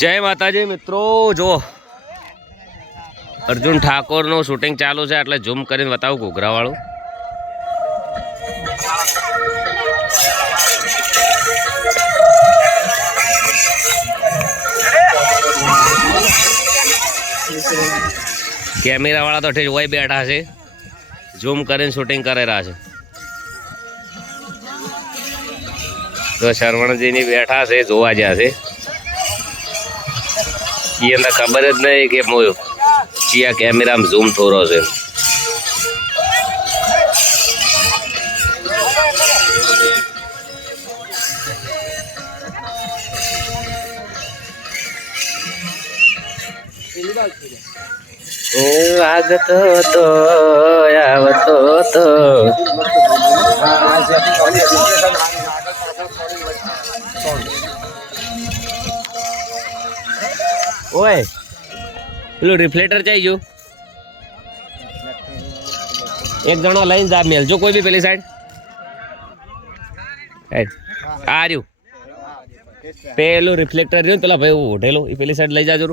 જય માતાજી મિત્રો, જો અર્જુન ઠાકોરનું શૂટિંગ ચાલુ છે એટલે ઝૂમ કરીને બતાવું ઘૂઘરાવાળું. કેમેરાવાળા તો ઠીક હોય બેઠા છે, ઝૂમ કરીને શૂટિંગ કરી રહ્યા છે. તો શરવણજીની બેઠા છે, જોવા જ્યાં છે એને ખબર જ નહીં કે હું ચિયા કેમેરામાં ઝૂમ થોરો છે. આગતો તો આવતો તો ઓય પેલું રિફ્લેક્ટર ચાઈ ગયું, એક જણો લઈને જા મેલ જો કોઈ બી પેલી સાઈડ આ રહ્યું પેલું રિફ્લેક્ટર રહ્યું પેલા ભાઈ ઉઠેલો એ પેલી સાઈડ લઈ જાજો.